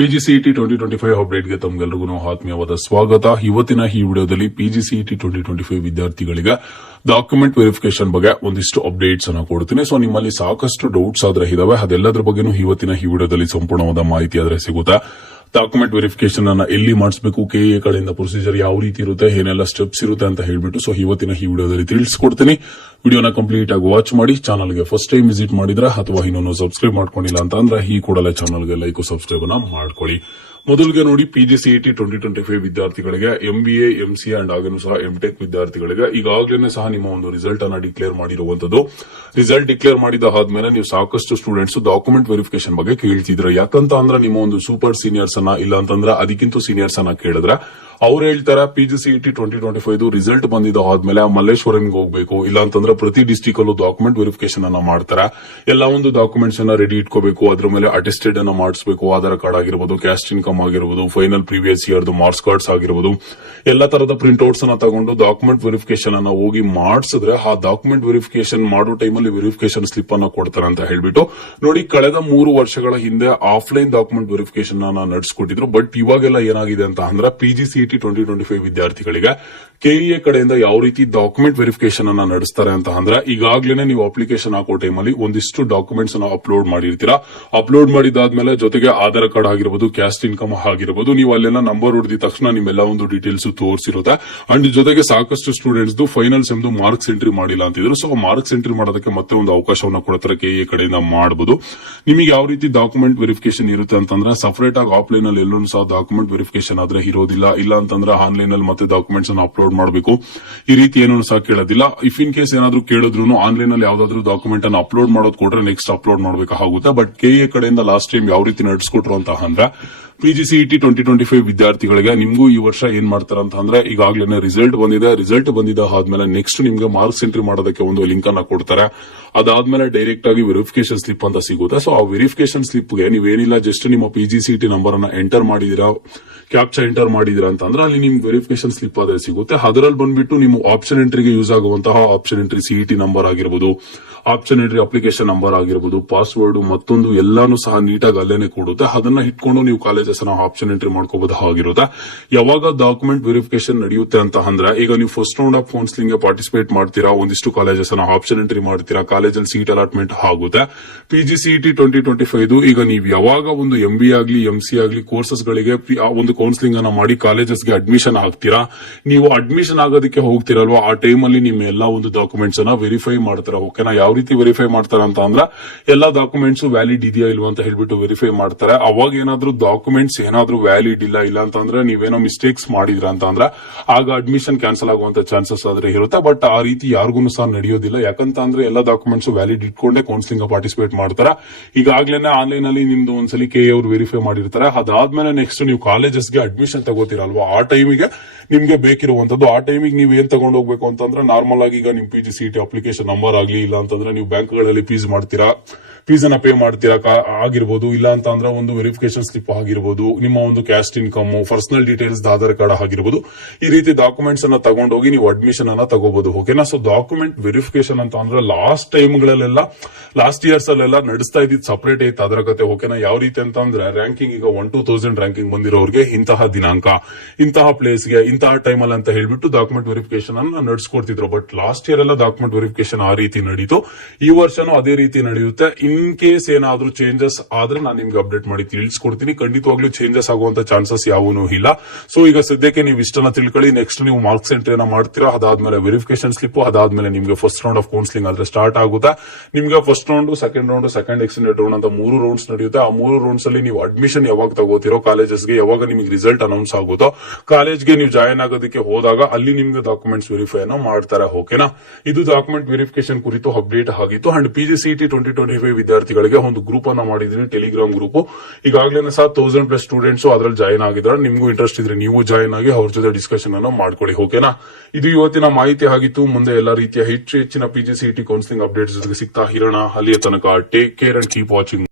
PGCET 2025 ಅಪ್ಡೇಟ್ಗೆ ತಮ್ಗೆಲ್ಲರಿಗೂ ಆತ್ಮೀಯವಾದ ಸ್ವಾಗತ. ಇವತ್ತಿನ ಈ ವಿಡಿಯೋದಲ್ಲಿ ಪಿಜಿಸಿಇಟಿ 2025 ವಿದ್ಯಾರ್ಥಿಗಳಿಗೆ ಡಾಕ್ಯುಮೆಂಟ್ ವೆರಿಫಿಕೇಶನ್ ಬಗ್ಗೆ ಒಂದಿಷ್ಟು ಅಪ್ಡೇಟ್ಸ್ ಅನ್ನು ಕೊಡ್ತೀನಿ. ಸೊ ನಿಮ್ಮಲ್ಲಿ ಸಾಕಷ್ಟು ಡೌಟ್ಸ್ ಆದ್ರೆ ಇದಾವೆ, ಅದೆಲ್ಲದ್ರ ಬಗ್ಗೆನೂ ಇವತ್ತಿನ ಈ ವಿಡಿಯೋದಲ್ಲಿ ಸಂಪೂರ್ಣವಾದ ಮಾಹಿತಿ ಆದ್ರೆ ಸಿಗುತ್ತೆ. ಡಾಕ್ಯುಮೆಂಟ್ ವೆರಿಫಿಕೇಶನ್ ಅನ್ನ ಎಲ್ಲಿ ಮಾಡಿಸಬೇಕು, ಕೆಎ ಕಡೆಯಿಂದ ಪ್ರೊಸೀಜರ್ ಯಾವ ರೀತಿ ಇರುತ್ತೆ, ಏನೆಲ್ಲ ಸ್ಟೆಪ್ಸ್ ಇರುತ್ತೆ ಅಂತ ಹೇಳ್ಬಿಟ್ಟು ಸೊ ಇವತ್ತಿನ ಈ ವಿಡಿಯೋದಲ್ಲಿ ತಿಳಿಸ್ಕೊಡ್ತೀನಿ. ವಿಡಿಯೋನ ಕಂಪ್ಲೀಟ್ ಆಗಿ ವಾಚ್ ಮಾಡಿ. ಚಾನಲ್ಗೆ ಫಸ್ಟ್ ಟೈಮ್ ವಿಸಿಟ್ ಮಾಡಿದ್ರೆ ಅಥವಾ ಇನ್ನೊಂದು ಸಬ್ಸ್ಕ್ರೈಬ್ ಮಾಡ್ಕೊಂಡಿಲ್ಲ ಅಂತ ಅಂದ್ರೆ ಈ ಕೂಡಲೇ ಚಾನಲ್ಗೆ ಲೈಕ್ ಸಬ್ಸ್ಕ್ರೈಬ್ ಅನ್ನ ಮಾಡ್ಕೊಳ್ಳಿ. ಮೊದಲಿಗೆ ನೋಡಿ, ಪಿಜಿಸಿಇಟಿ 2025 ವಿದ್ಯಾರ್ಥಿಗಳಿಗೆ ಎಂಬಿಎ, ಎಂಸಿಎ ಅಂಡ್ ಆಗೇನು ಸಹ ಎಂಟೆಕ್ ವಿದ್ಯಾರ್ಥಿಗಳಿಗೆ ಈಗಾಗಲೇ ಸಹ ನಿಮ್ಮ ಒಂದು ರಿಸಲ್ಟ್ ಅನ್ನ ಡಿಕ್ಲೇರ್ ಮಾಡಿರುವಂತದ್ದು. ರಿಸಲ್ಟ್ ಡಿಕ್ಲೇರ್ ಮಾಡಿದ ಆದ್ಮೇಲೆ ನೀವು ಸಾಕಷ್ಟು ಸ್ಟೂಡೆಂಟ್ಸ್ ಡಾಕ್ಯುಮೆಂಟ್ ವೆರಿಫಿಕೇಶನ್ ಬಗ್ಗೆ ಕೇಳ್ತಿದ್ರೆ. ಯಾಕಂತ ಅಂದ್ರೆ ನಿಮ್ಮ ಒಂದು ಸೂಪರ್ ಸೀನಿಯರ್ಸ್ ಅನ್ನ ಇಲ್ಲ ಅಂತಂದ್ರೆ ಅದಕ್ಕಿಂತ ಸೀನಿಯರ್ಸ್ ಅನ್ನ ಕೇಳಿದ್ರೆ ಅವ್ರು ಹೇಳ್ತಾರೆ ಪಿಜಿಸಿಇಟಿ 2025 ರಿಸಲ್ಟ್ ಬಂದಿದ್ದ ಆದ್ಮೇಲೆ ಮಲ್ಲೇಶ್ವರಂಗೆ ಹೋಗ್ಬೇಕು, ಇಲ್ಲ ಅಂತಂದ್ರೆ ಪ್ರತಿ ಡಿಸ್ಟಿಕ್ ಅಲ್ಲೂ ಡಾಕ್ಯುಮೆಂಟ್ ವೆರಿಫಿಕೇಶನ್ ಅನ್ನ ಮಾಡ್ತಾರೆ. ಎಲ್ಲ ಒಂದು ಡಾಕ್ಯುಮೆಂಟ್ಸ್ ಅನ್ನ ರೆಡಿ ಇಟ್ಕೋಬೇಕು, ಅದ್ರ ಮೇಲೆ ಅಟೆಸ್ಟೆಡ್ ಅನ್ನ ಮಾಡಿಸಬೇಕು. ಆಧಾರ್ ಕಾರ್ಡ್ ಆಗಿರ್ಬೋದು, ಕ್ಯಾಸ್ಟ್ ಇನ್ಕಮ್ ಆಗಿರ್ಬೋದು, final previous year marks cards ಆಗಿರ್ಬೋದು, ಎಲ್ಲ ತರದ ಪ್ರಿಂಟ್ಔಟ್ಸ್ ಅನ್ನ ತಗೊಂಡು ಡಾಕ್ಯುಮೆಂಟ್ ವೆರಿಫಿಕೇಶನ್ ಅನ್ನ ಹೋಗಿ ಮಾಡಿಸಿದ್ರೆ ಆ ಡಾಕ್ಯುಮೆಂಟ್ ವೆರಿಫಿಕೇಶನ್ ಮಾಡೋ ಟೈಮಲ್ಲಿ ವೆರಿಫಿಕೇಶನ್ ಸ್ಲಿಪ್ ಅನ್ನ ಕೊಡ್ತಾರೆ ಅಂತ ಹೇಳ್ಬಿಟ್ಟು ನೋಡಿ. ಕಳೆದ 3 ವರ್ಷಗಳ ಹಿಂದೆ ಆಫ್ಲೈನ್ ಡಾಕ್ಯುಮೆಂಟ್ ವೆರಿಫಿಕೇಶನ್ ಅನ್ನ ನಡೆಸಿಕೊಟ್ಟಿದ್ರು. ಬಟ್ ಇವಾಗೆಲ್ಲ ಏನಾಗಿದೆ ಅಂತ ಅಂದ್ರೆ ಪಿಜಿಸಿಇಟಿ 2025 ವಿದ್ಯಾರ್ಥಿಗಳಿಗೆ ಕೆಇಎ ಕಡೆಯಿಂದ ಯಾವ ರೀತಿ ಡಾಕ್ಯುಮೆಂಟ್ ವೆರಿಫಿಕೇಶನ್ ಅನ್ನ ನಡೆಸ್ತಾರೆ ಅಂತ ಅಂದ್ರೆ, ಈಗಾಗಲೇ ನೀವು ಅಪ್ಲಿಕೇಶನ್ ಹಾಕೋ ಟೈಮಲ್ಲಿ ಒಂದಿಷ್ಟು ಡಾಕ್ಯುಮೆಂಟ್ಸ್ ಅನ್ನ ಅಪ್ಲೋಡ್ ಮಾಡಿರ್ತೀರಾ. ಅಪ್ಲೋಡ್ ಮಾಡಿದಾದ್ಮೇಲೆ ಜೊತೆಗೆ ಆಧಾರ್ ಕಾರ್ಡ್ ಆಗಿರ್ಬೋದು, ಕ್ಯಾಸ್ಟ್ ಇನ್ಕಮ್ ಆಗಿರ್ಬೋದು, ನೀವು ಅಲ್ಲೆಲ್ಲ ನಂಬರ್ ಹೊಡೆದ ತಕ್ಷಣ ನಿಮ್ಮೆಲ್ಲ ಒಂದು ಡೀಟೇಲ್ಸ್ ತೋರಿಸಿರುತ್ತೆ. ಅಂಡ್ ಜೊತೆಗೆ ಸಾಕಷ್ಟು students final sem marks entry ಮಾಡಿಲ್ಲ ಅಂತಿದ್ರು. ಸೊ ಮಾರ್ಕ್ಸ್ ಎಂಟ್ರಿ ಮಾಡೋದಕ್ಕೆ ಮತ್ತೆ ಒಂದು ಅವಕಾಶವನ್ನು ಕೊಡ್ತಾರೆ ಕೆಇಎ ಕಡೆಯಿಂದ ಮಾಡಬಹುದು. ನಿಮಗೆ ಯಾವ ರೀತಿ ಡಾಕ್ಯುಮೆಂಟ್ ವೆರಿಫಿಕೇಶನ್ ಇರುತ್ತೆ ಅಂತಂದ್ರೆ, ಸಪರೇಟ್ ಆಗಿ ಆಫ್ಲೈನ್ ಅಲ್ಲಿ ಎಲ್ಲೂ ಸಹ ಡಾಕ್ಯುಮೆಂಟ್ ವೆರಿಫಿಕೇಶನ್ ಆದ್ರೆ ಇರೋದಿಲ್ಲ. ಇಲ್ಲ ಅಂತಂದ್ರೆ ಆನ್ಲೈನ್ ಅಲ್ಲಿ ಮತ್ತೆ ಡಾಕ್ಯುಮೆಂಟ್ಸ್ ಅನ್ನು ಅಪ್ಲೋಡ್ ಮಾಡಬೇಕು. ಈ ರೀತಿ ಏನೂ ಸಹ ಕೇಳೋದಿಲ್ಲ. ಇಫ್ ಇನ್ ಕೇಸ್ ಏನಾದ್ರು ಕೇಳಿದ್ರು ಆನ್ಲೈನ್ ಅಲ್ಲಿ ಯಾವ್ದಾದ್ರು ಡಾಕ್ಯುಮೆಂಟ್ ಅನ್ನು ಅಪ್ಲೋಡ್ ಮಾಡೋದು ಕೊಟ್ರೆ ನೆಕ್ಸ್ಟ್ ಅಪ್ಲೋಡ್ ಮಾಡಬೇಕಾಗುತ್ತೆ. ಬಟ್ ಕೆಇಎ ಕಡೆಯಿಂದ ಲಾಸ್ಟ್ ಟೈಮ್ ಯಾವ ರೀತಿ ನಡೆಸ್ಕೊಟ್ರು ಅಂತ ಅಂದ್ರೆ, ಪಿಜಿಸಿಇಟಿ 2025 ವಿದ್ಯಾರ್ಥಿಗಳಿಗೆ ನಿಮಗೂ ಈ ವರ್ಷ ಏನ್ ಮಾಡ್ತಾರೆ ಅಂತ ಅಂದ್ರೆ, ಈಗಾಗಲೇ ರಿಸಲ್ಟ್ ಬಂದಿದೆ. ರಿಸಲ್ಟ್ ಬಂದಿದ್ದ ಆದ್ಮೇಲೆ ನೆಕ್ಸ್ಟ್ ನಿಮ್ಗೆ ಮಾರ್ಕ್ಸ್ ಎಂಟ್ರಿ ಮಾಡೋದಕ್ಕೆ ಒಂದು ಲಿಂಕ್ ಅನ್ನ ಕೊಡ್ತಾರೆ. ಅದಾದ್ಮೇಲೆ ಡೈರೆಕ್ಟ್ ಆಗಿ ವೆರಿಫಿಕೇಶನ್ ಸ್ಲಿಪ್ ಅಂತ ಸಿಗುತ್ತೆ. ಸೊ ಆ ವೆರಿಫಿಕೇಶನ್ ಸ್ಲಿಪ್ ಗೆ ನೀವೇನಿಲ್ಲ, ಜಸ್ಟ್ ನಿಮ್ಮ ಪಿಜಿಸಿಇಟಿ ನಂಬರ್ ಅನ್ನ ಎಂಟರ್ ಮಾಡಿದೀರಾ, ಕ್ಯಾಪ್ಚಾ ಎಂಟರ್ ಮಾಡಿದೀರಾ ಅಂತ ಅಂದ್ರೆ ಅಲ್ಲಿ ನಿಮ್ಗೆ ವೆರಿಫಿಕೇಶನ್ ಸ್ಲಿಪ್ ಅದೇ ಸಿಗುತ್ತೆ. ಅದರಲ್ಲಿ ಬಂದ್ಬಿಟ್ಟು ನಿಮ್ಮ ಆಪ್ಷನ್ ಎಂಟ್ರಿಗೆ ಯೂಸ್ ಆಗುವಂತಹ ಆಪ್ಷನ್ ಎಂಟ್ರಿ ಸಿಇಟಿ ನಂಬರ್ ಆಗಿರ್ಬೋದು, ಆಪ್ಷನ್ ಎಂಟ್ರಿ ಅಪ್ಲಿಕೇಶನ್ ನಂಬರ್ ಆಗಿರ್ಬೋದು, ಪಾಸ್ವರ್ಡ್ ಮತ್ತೊಂದು ಎಲ್ಲಾನು ಸಹ ನೀಟಾಗಿ ಅಲ್ಲೇನೆ ಕೊಡುತ್ತೆ. ಅದನ್ನ ಇಟ್ಕೊಂಡು ನೀವು ಕಾಲೇಜಸ್ ಆಪ್ಷನ್ ಎಂಟ್ರಿ ಮಾಡ್ಕೋಬಹುದಾಗಿರುತ್ತೆ. ಯಾವಾಗ ಡಾಕ್ಯುಮೆಂಟ್ ವೆರಿಫಿಕೇಶನ್ ನಡೆಯುತ್ತೆ ಅಂತ ಅಂದ್ರೆ, ಈಗ ನೀವು ಫಸ್ಟ್ ರೌಂಡ್ ಆಫ್ ಕೌನ್ಸಿಲಿಂಗ್ ಗೆ ಪಾರ್ಟಿಸಿಪೇಟ್ ಮಾಡ್ತೀರಾ, ಒಂದಿಷ್ಟು ಕಾಲೇಜಸ್ ಆಪ್ಷನ್ ಎಂಟ್ರಿ ಮಾಡ್ತೀರಾ, ಕಾಲೇಜಲ್ಲಿ ಸೀಟ್ ಅಲಾಟ್ಮೆಂಟ್ ಆಗುತ್ತೆ. ಪಿಜಿಸಿಇಟಿ 2025 ಈಗ ನೀವು ಯಾವಾಗ ಒಂದು ಎಂಬಿಎ ಆಗ್ಲಿ, ಎಂಸಿ ಆಗ್ಲಿ ಕೋರ್ಸಸ್ ಗಳಿಗೆ ಒಂದು ಕೌನ್ಸಿಲಿಂಗ್ ಅನ್ನ ಮಾಡಿ ಕಾಲೇಜಸ್ಗೆ ಅಡ್ಮಿಷನ್ ಆಗ್ತೀರಾ, ನೀವು ಅಡ್ಮಿಷನ್ ಆಗೋದಕ್ಕೆ ಹೋಗ್ತಿರಲ್ವಾ, ಆ ಟೈಮ್ ಅಲ್ಲಿ ನಿಮ್ಮ ಎಲ್ಲಾ ಒಂದು ಡಾಕ್ಯುಮೆಂಟ್ಸ್ ಅನ್ನ ವೆರಿಫೈ ಮಾಡ್ತಾರೆ. ಓಕೆನಾ? ಯಾವ ರೀತಿ ವೆರಿಫೈ ಮಾಡ್ತಾರೆ ಅಂತ ಅಂದ್ರೆ, ಎಲ್ಲಾ ಡಾಕ್ಯುಮೆಂಟ್ಸ್ ವ್ಯಾಲಿಡ್ ಇದೆಯಾ ಇಲ್ವಾ ಅಂತ ಹೇಳ್ಬಿಟ್ಟು ವೆರಿಫೈ ಮಾಡ್ತಾರೆ. ಅವಾಗ ಏನಾದ್ರೂ ಡಾಕ್ಯುಮೆಂಟ್ಸ್ ಏನಾದ್ರೂ ವ್ಯಾಲಿಡ್ ಇಲ್ಲ ಅಂತಂದ್ರೆ, ನೀವೇನೋ ಮಿಸ್ಟೇಕ್ಸ್ ಮಾಡಿದ್ರ ಅಂತ ಅಂದ್ರೆ ಆಗ ಅಡ್ಮಿಷನ್ ಕ್ಯಾನ್ಸಲ್ ಆಗುವಂತ ಚಾನ್ಸಸ್ ಆದ್ರೆ ಇರುತ್ತೆ. ಬಟ್ ಆ ರೀತಿ ಯಾರಿಗೂ ಸಹ ನಡೆಯೋದಿಲ್ಲ. ಯಾಕಂತ ಅಂದ್ರೆ ಎಲ್ಲಾ ಡಾಕ್ಯುಮೆಂಟ್ಸ್ ವ್ಯಾಲಿಡ್ ಇಟ್ಕೊಂಡೆ ಕೌನ್ಸಿಲಿಂಗ್ ಪಾರ್ಟಿಸಿಪೇಟ್ ಮಾಡ್ತಾರೆ. ಈಗಾಗಲೇ ಆನ್ಲೈನ್ ಅಲ್ಲಿ ನಿಮ್ದು ಒಂದ್ಸಲಿ ಕೆಎ ಅವರು ವೆರಿಫೈ ಮಾಡಿರ್ತಾರೆ. ಅದಾದ್ಮೇಲೆ ನೆಕ್ಸ್ಟ್ ನೀವು ಕಾಲೇಜಸ್ಗೆ ಅಡ್ಮಿಷನ್ ತಗೋತೀರಲ್ವಾ, ಆ ಟೈಮಿಗೆ ನಿಮ್ಗೆ ಬೇಕಿರುವಂತದ್ದು. ಆ ಟೈಮಿಗೆ ನೀವು ಏನ್ ತಗೊಂಡು ಹೋಗ್ಬೇಕು ಅಂತಂದ್ರೆ, ನಾರ್ಮಲ್ ಆಗಿ ಈಗ ನಿಮ್ ಪಿಜಿಸಿಇಟಿ ಅಪ್ಲಿಕೇಶನ್ ನಂಬರ್ ಆಗ್ಲಿ, ಇಲ್ಲ ಅಂತಂದ್ರೆ ನೀವು ಬ್ಯಾಂಕ್ಗಳಲ್ಲಿ ಫೀಸ್ ಅನ್ನ ಪೇ ಮಾಡ್ತೀರಾ ಆಗಿರ್ಬೋದು, ಇಲ್ಲ ಅಂತ ಅಂದ್ರೆ ಒಂದು ವೆರಿಫಿಕೇಶನ್ ಸ್ಲಿಪ್ ಆಗಿರ್ಬೋದು, ನಿಮ್ಮ ಒಂದು caste income, personal details, Aadhaar card ಆಗಿರ್ಬೋದು, ಈ ರೀತಿ ಡಾಕ್ಯುಮೆಂಟ್ಸ್ ಅನ್ನ ತಗೊಂಡೋಗಿ ನೀವು ಅಡ್ಮಿಷನ್ ಅನ್ನ ತಗೋಬಹುದು. ಓಕೆನಾ? ಸೊ ಡಾಕ್ಯುಮೆಂಟ್ ವೆರಿಫಿಕೇಶನ್ ಅಂತ ಅಂದ್ರೆ ಲಾಸ್ಟ್ ಇಯರ್ಸ್ ಅಲ್ಲೆಲ್ಲ ನಡೆಸ್ತಾ ಇದ್ದಿದ್ದು ಸಪರೇಟ್ ಐತೆ ಅದರ ಕತೆ. ಓಕೆನಾ? ಯಾವ ರೀತಿ ಅಂತ ಅಂದ್ರೆ, ರ್ಯಾಂಕಿಂಗ್ ಈಗ 1-2000 ರ್ಯಾಂಕಿಂಗ್ ಬಂದಿರೋರಿಗೆ ಇಂತಹ ದಿನಾಂಕ, ಇಂತಹ ಪ್ಲೇಸ್ಗೆ, ಇಂತಹ ಟೈಮಲ್ಲಿ ಅಂತ ಹೇಳ್ಬಿಟ್ಟು ಡಾಕ್ಯುಮೆಂಟ್ ವೆರಿಫಿಕೇಶನ್ ಅನ್ನ ನಡೆಸ್ಕೊಡ್ತಿದ್ರು. ಬಟ್ ಲಾಸ್ಟ್ ಇಯರ್ ಎಲ್ಲ ಡಾಕ್ಯುಮೆಂಟ್ ವೆರಿಫಿಕೇಶನ್ ಆ ರೀತಿ ನಡೀತು. ಈ ವರ್ಷನೂ ಅದೇ ರೀತಿ ನಡೆಯುತ್ತೆ. ಇನ್ ಕೇಸ್ ಏನಾದ್ರೂ ಚೇಂಜಸ್ ಆದ್ರೆ ನಾನು ನಿಮ್ಗೆ ಅಪ್ಡೇಟ್ ಮಾಡಿ ತಿಳಿಸ್ಕೊಡ್ತೀನಿ. ಖಂಡಿತವಾಗ್ಲೂ ಚೇಂಜಸ್ ಆಗುವಂತ ಚಾನ್ಸಸ್ ಯಾವೂ ಇಲ್ಲ. ಸೊ ಈಗ ಸದ್ಯಕ್ಕೆ ನೀವು ಇಷ್ಟನ್ನ ತಿಳ್ಕೊಳ್ಳಿ. ನೆಕ್ಸ್ಟ್ ನೀವು ಮಾರ್ಕ್ಸ್ ಎಂಟ್ರಿನ ಮಾಡ್ತೀರಾ, ಅದಾದ್ಮೇಲೆ ವೆರಿಫಿಕೇಶನ್ ಸ್ಲಿಪ್, ಅದಾದ್ಮೇಲೆ ನಿಮ್ಗೆ ಫಸ್ಟ್ ರೌಂಡ್ ಆಫ್ ಕೌನ್ಸಿಲಿಂಗ್ ಆದ್ರೆ ಸ್ಟಾರ್ಟ್ ಆಗುತ್ತೆ. ನಿಮ್ಗೆ first round, second extended round ಅಂತ 3 ರೌಂಡ್ಸ್ ನಡೆಯುತ್ತೆ. ಆ 3 ರೌಂಡ್ಸ್ ಅಲ್ಲಿ ನೀವು ಅಡ್ಮಿಷನ್ ಯಾವಾಗ ತಗೋತಿರೋ ಕಾಲೇಜಸ್ಗೆ, ಯಾವಾಗ ನಿಮಗೆ ರಿಸಲ್ಟ್ ಅನೌನ್ಸ್ ಆಗುತ್ತೋ ಕಾಲೇಜ್ಗೆ ನೀವು ಜಾಯಿನ್ ಆಗೋದಕ್ಕೆ ಹೋದಾಗ ಅಲ್ಲಿ ನಿಮ್ಗೆ ಡಾಕ್ಯುಮೆಂಟ್ಸ್ ವೆರಿಫೈ ಅನ್ನು ಮಾಡ್ತಾರೆ. ಓಕೆನಾ? ಇದು ಡಾಕ್ಯುಮೆಂಟ್ ವೆರಿಫಿಕೇಶನ್ ಕುರಿತು ಅಪ್ಡೇಟ್ ಆಗಿತ್ತು. ಅಂಡ್ ಪಿಜಿಸಿಇಟಿ 2025 ವಿದ್ಯಾರ್ಥಿಗಳಿಗೆ ಒಂದು ಗ್ರೂಪ್ ಅನ್ನ ಮಾಡಿದೀನಿ, ಟೆಲಿಗ್ರಾಮ್ ಗ್ರೂಪ್. ಈಗಾಗಲೇ ಸಹ 1000+ ಸ್ಟೂಡೆಂಟ್ಸ್ ಅದ್ರಲ್ಲಿ ಜಾಯಿನ್ ಆಗಿದ್ದಾರೆ. ನಿಮ್ಗೂ ಇಂಟ್ರೆಸ್ಟ್ ಇದ್ರೆ ನೀವು ಜಾಯಿನ್ ಆಗಿ ಅವ್ರ ಜೊತೆ ಡಿಸ್ಕಷನ್ ಅನ್ನು ಮಾಡ್ಕೊಳ್ಳಿ. ಓಕೆನಾ? ಇದು ಇವತ್ತಿನ ಮಾಹಿತಿ ಆಗಿತ್ತು. ಮುಂದೆ ಎಲ್ಲಾ ರೀತಿಯ ಹೆಚ್ಚಿನ ಪಿಜಿಸಿಇಟಿ ಕೌನ್ಸಿಲಿಂಗ್ ಅಪ್ಡೇಟ್ಸ್ ಜೊತೆಗೆ ಸಿಗ್ತಾ ಇರೋಣ. ಅಲ್ಲಿಯ ತನಕ take care and keep watching.